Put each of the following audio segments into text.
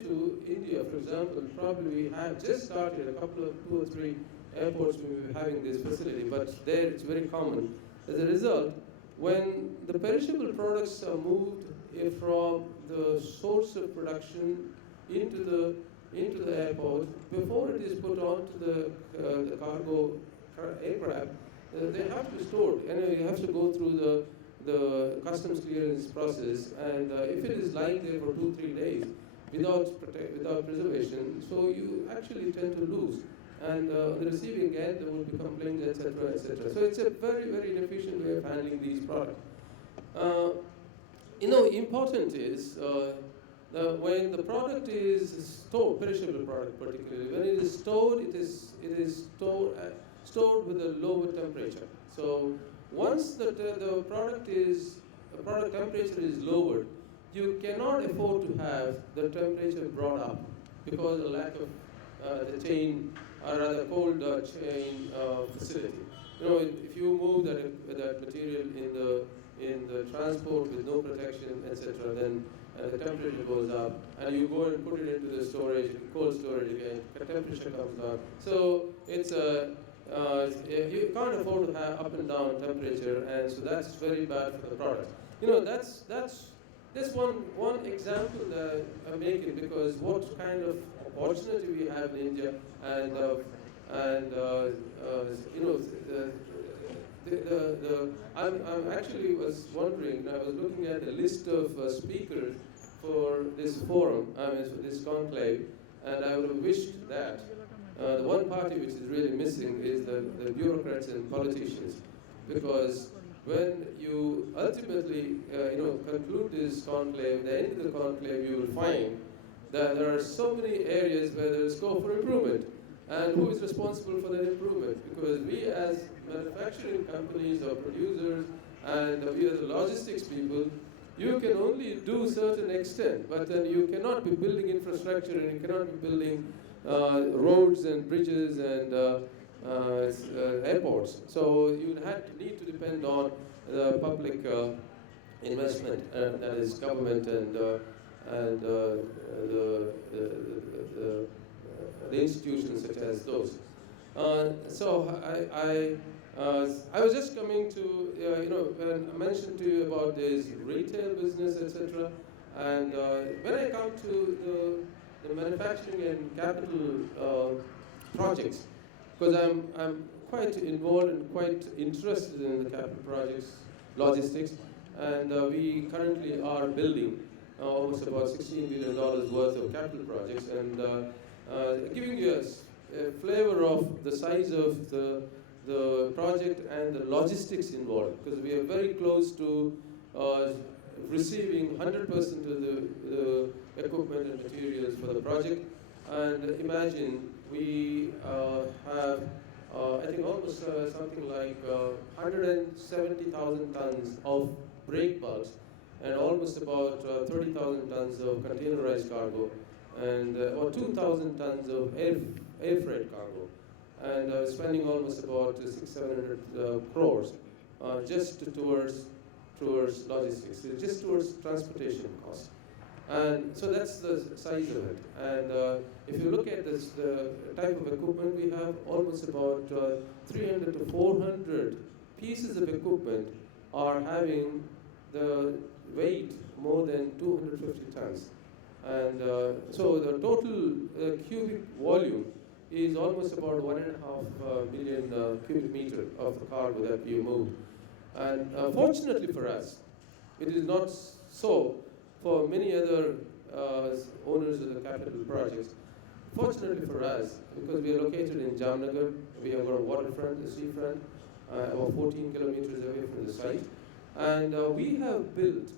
to India, for example, probably we have just started a couple of 2 or 3 airports we will be having this facility, but there it's very common. As a result, when the perishable products are moved from the source of production into the airport, before it is put onto the cargo aircraft, they have to be stored. And you have to go through the customs clearance process, and if it is lying there for 2-3 days without preservation, so you actually tend to lose. And on the receiving end, there will be complaints, etc., etc. So it's a very, very inefficient way of handling these products. Important is when the product is stored, perishable product particularly, when it is stored, it is stored with a lower temperature. So once the product temperature is lowered, you cannot afford to have the temperature brought up because of the lack of the chain, or rather cold chain facility. If you move that material in the transport with no protection, etc., then the temperature goes up, and you go and put it into the storage, cold storage again, the temperature comes down. So it's you can't afford to have up and down temperature, and so that's very bad for the product. That's one example that I'm making, because what kind of opportunity we have in India, and I'm actually was wondering. I was looking at the list of speakers for this forum, for this conclave, and I would have wished that the one party which is really missing is the bureaucrats and politicians, because when you ultimately conclude this conclave, at the end of the conclave, you will find that there are so many areas where there is scope for improvement. And who is responsible for that improvement? Because we as manufacturing companies or producers, and we as logistics people, you can only do a certain extent, but then you cannot be building infrastructure, and you cannot be building roads and bridges and airports. So you need to depend on the public investment, that is government and the institutions such as those. So I was just coming to, when I mentioned to you about this retail business, etc. And when I come to the manufacturing and capital projects, because I'm quite involved and quite interested in the capital projects, logistics, and we currently are building almost about $16 billion worth of capital projects, and giving you a flavor of the size of the project and the logistics involved, because we are very close to receiving 100% of the equipment and materials for the project. And imagine we have, I think, almost something like 170,000 tons of brake bulbs, and almost about 30,000 tons of containerized cargo, and about 2,000 tons of air freight cargo, and spending almost about 600-700 crores just towards logistics, just towards transportation costs. And so that's the size of it. And if you look at this, the type of equipment we have, almost about 300 to 400 pieces of equipment are having the weight more than 250 tons. And so the total cubic volume is almost about 1.5 million cubic meter of the cargo that we move. And fortunately for us, it is not so for many other owners of the capital projects. Fortunately for us, because we are located in Jamnagar, we have got a waterfront, the seafront, about 14 kilometers away from the site. And we have built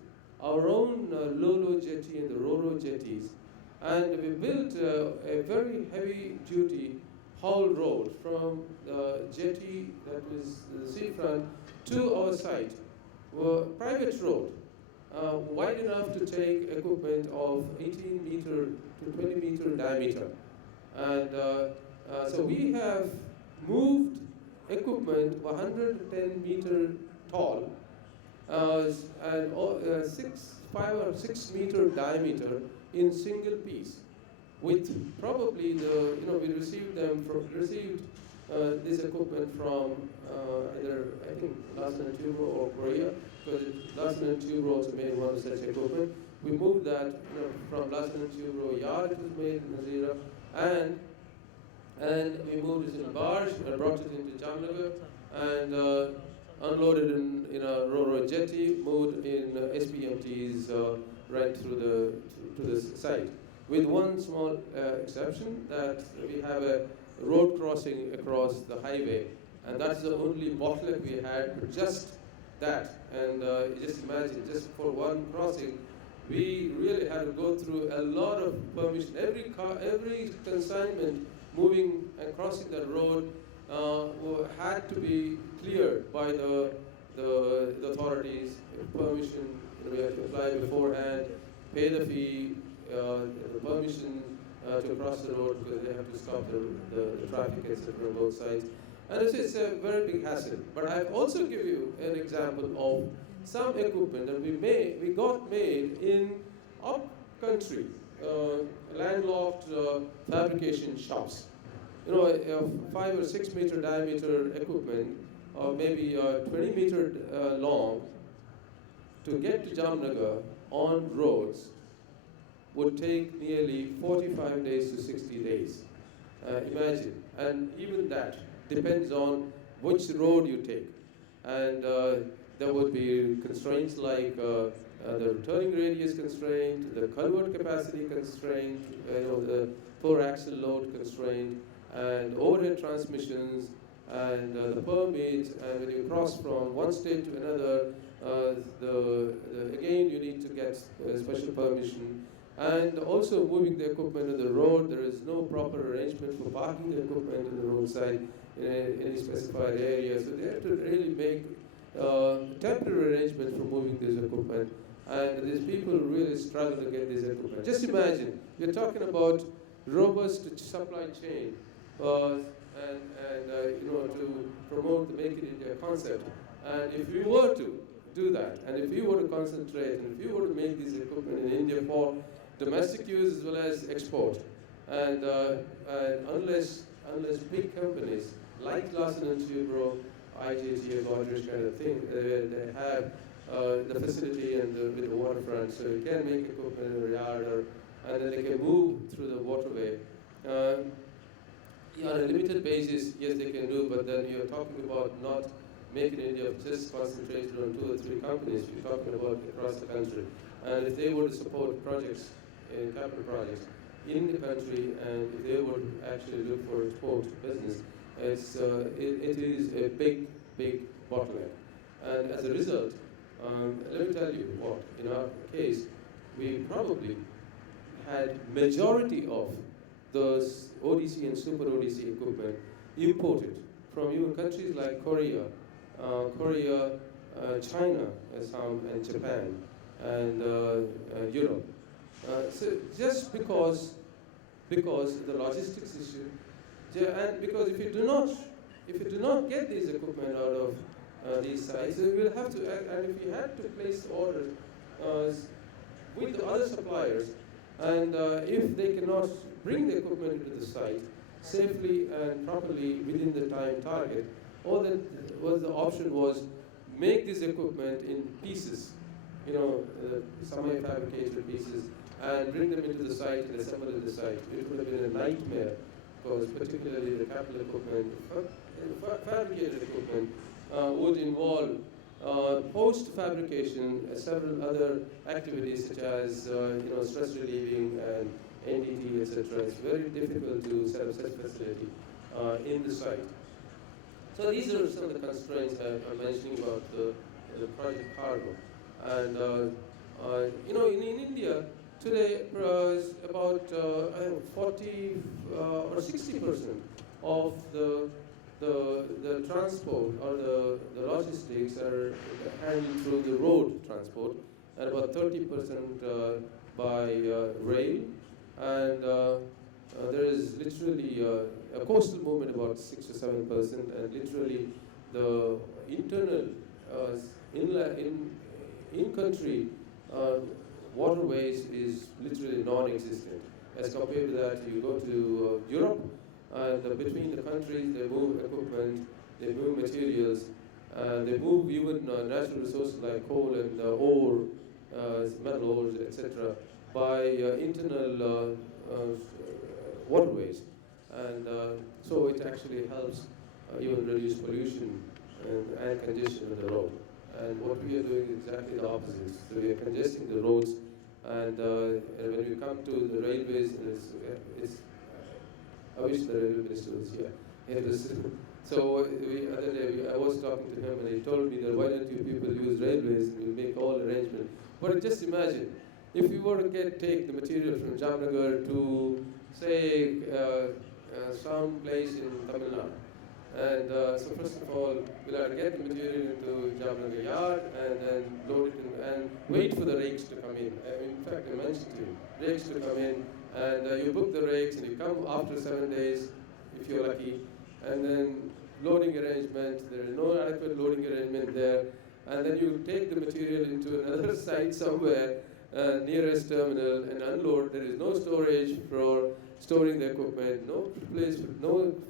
our own Lolo jetty and the Roro jetties. And we built a very heavy-duty haul road from the jetty, that is the seafront, to our site, private road, wide enough to take equipment of 18 meter to 20 meter diameter. And so we have moved equipment 110 meter tall, and 5 or 6 meter diameter in single piece. with probably we received this equipment from either, I think, Larsen & Toubro or Korea, because Larsen & Toubro also made one such equipment. We moved that from Larsen & Toubro yard, it was made in Nazira, and we moved it in a barge and brought it into Jamnagar, and unloaded in a ro-ro jetty, moved in SPMTs right through the site. With one small exception, that we have a road crossing across the highway, and that's the only bottleneck we had for just that. And just imagine, just for one crossing, we really had to go through a lot of permission. Every consignment moving and crossing that road had to be cleared by the authorities. Permission, we had to apply beforehand, pay the fee, the permission to cross the road, because they have to stop the traffic, etc. on both sides. And it's a very big hassle. But I've also give you an example of some equipment that we got made in up country, landlocked fabrication shops. A 5 or 6 meter diameter equipment, or maybe 20 meter long, to get to Jamnagar on roads would take nearly 45 days to 60 days. Imagine, and even that depends on which road you take. And there would be constraints like the turning radius constraint, the culvert capacity constraint, the 4-axle load constraint, and overhead transmissions, and the permits, and when you cross from one state to another, again you need to get special permission. And also moving the equipment on the road, there is no proper arrangement for parking the equipment on the roadside in any specified area. So they have to really make temporary arrangements for moving this equipment. And these people really struggle to get this equipment. Just imagine, we're talking about robust supply chain, to promote the Make in India concept. And if we were to do that, and if we were to concentrate, and if we were to make this equipment in India for domestic use as well as export, and unless big companies like Larsen & Toubro, IJT, Godrej kind of thing, they have the facility and with the waterfront, so you can make equipment in a yard, and then they can move through the waterway. On a limited basis, yes, they can do, but then you're talking about not making India just concentrated on 2 or 3 companies. You're talking about across the country. And if they were to support projects, capital projects, in the country, and if they would actually look for export business, it is a big, big bottleneck. And as a result, let me tell you what, in our case, we probably had majority of those ODC and super ODC equipment imported from even countries like Korea, China, some, and Japan, and Europe. So just because the logistics issue, and because if you do not get these equipment out of these sites, we will have to, and if you had to place orders with the other suppliers, and if they cannot bring the equipment into the site safely and properly within the time target, all that was the option was make this equipment in pieces, semi-fabricated pieces, and bring them into the site and assemble in the site. It would have been a nightmare, because particularly the capital equipment, fabricated equipment, would involve post-fabrication, several other activities such as stress relieving and NDT, etc. It's very difficult to set up such a facility in the site. So these are some of the constraints I'm mentioning about the project cargo. And in India today, about 40 or 60% of the transport or the logistics are handled through the road transport, and about 30% by rail, and there is literally a coastal movement about 6 or 7%, and literally the internal in-country waterways is literally non-existent. As compared to that, you go to Europe, and between the countries, they move equipment, they move materials, and they move even natural resources like coal and ore, metal ores, etc., by internal waterways. And so it actually helps even reduce pollution and congestion on the road. And what we are doing is exactly the opposite. So we are congesting the roads, and when we come to the railways, I wish the railway minister was here. So other day I was talking to him, and he told me that why don't you people use railways and we'll make all arrangements. But just imagine, if you were to take the material from Jamnagar to, say, some place in Tamil Nadu. And so first of all, we'll have to get the material into Jamnagar yard and then load it in and wait for the rakes to come in. In fact, I mentioned to you, rakes to come in, and you book the rakes and you come after 7 days, if you're lucky, and then loading arrangement, there is no adequate loading arrangement there, and then you take the material into another site somewhere, nearest terminal, and unload. There is no storage for storing the equipment, no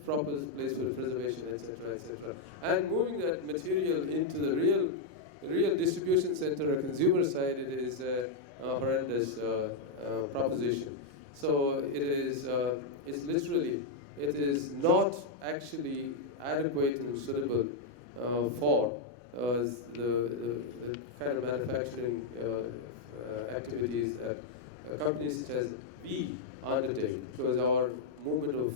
proper place for preservation, etc., etc. And moving that material into the real distribution center or consumer side, it is a horrendous proposition. So it's literally, it is not actually adequate and suitable for the kind of manufacturing activities that companies such as we undertake, because our movement of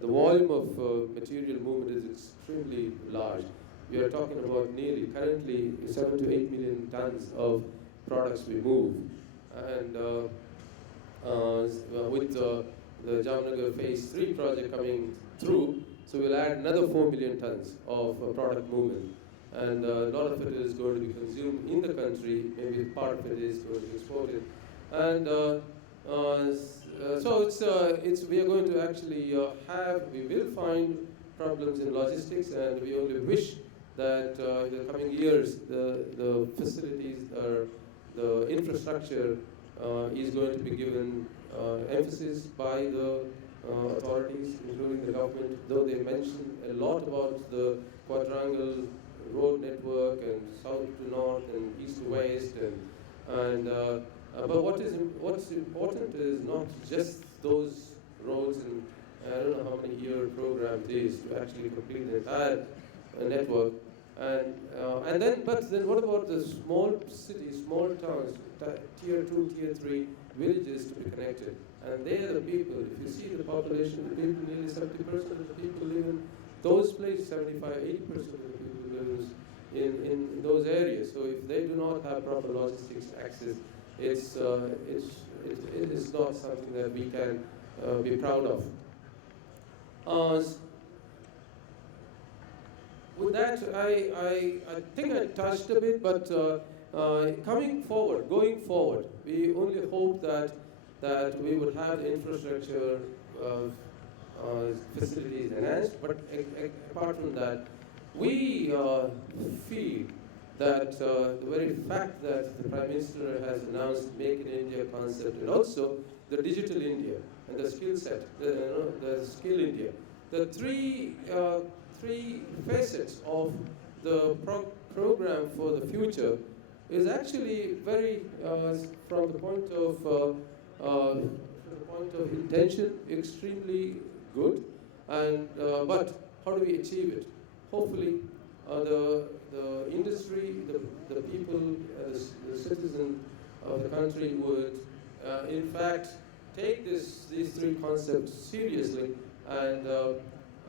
the volume of material movement is extremely large. We are talking about nearly currently 7 to 8 million tons of products we move, and with the Jamnagar Phase 3 project coming through, so we'll add another 4 million tons of product movement. And a lot of it is going to be consumed in the country, maybe part of it is going to be exported. And so we are going to actually we will find problems in logistics, and we only wish that in the coming years, the facilities or the infrastructure is going to be given emphasis by the authorities, including the government, though they mention a lot about the quadrangle road network and south to north and east to west, but what's important is not just those roads, and I don't know how many year program it is to actually complete the entire network, but then what about the small cities, small towns, tier 2, tier 3 villages to be connected? And they are the people. If you see the population, the people, nearly 70% of the people live in those places, 75, 80% of the people live in those areas. So if they do not have proper logistics access, it is not something that we can be proud of. With that, I think I touched a bit, but going forward, we only hope that we would have the infrastructure facilities enhanced, but apart from that, we feel that the very fact that the Prime Minister has announced Make in India concept, and also the Digital India and the skill set, the Skill India, the three facets of the program for the future is actually very, from the point of intention, extremely good. And but how do we achieve it? Hopefully, the industry, the people, the citizens of the country would, in fact, take these three concepts seriously, and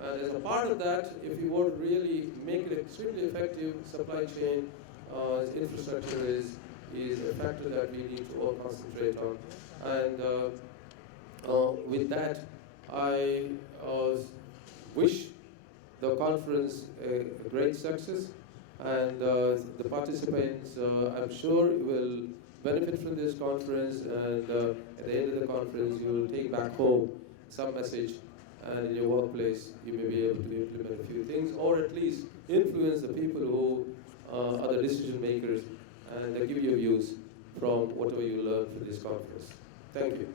as a part of that, if you want to really make it extremely effective, supply chain infrastructure is a factor that we need to all concentrate on. And with that, I wish the conference a great success, and the participants, I'm sure, will benefit from this conference, and at the end of the conference, you will take back home some message, and in your workplace, you may be able to implement a few things, or at least influence the people who are the decision makers, and give your views from whatever you learn from this conference. Thank you.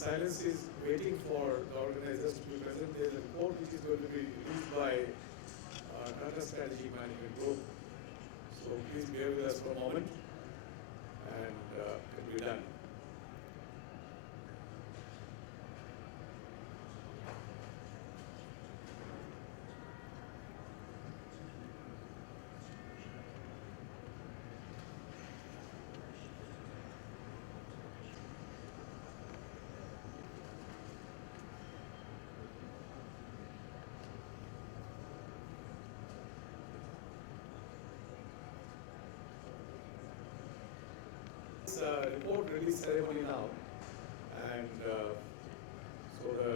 silence is waiting for the organizers to be present. There is a report which is going to be released by Tata Strategy Management Group. So please bear with us for a moment and it will be done. Report release ceremony now, and so the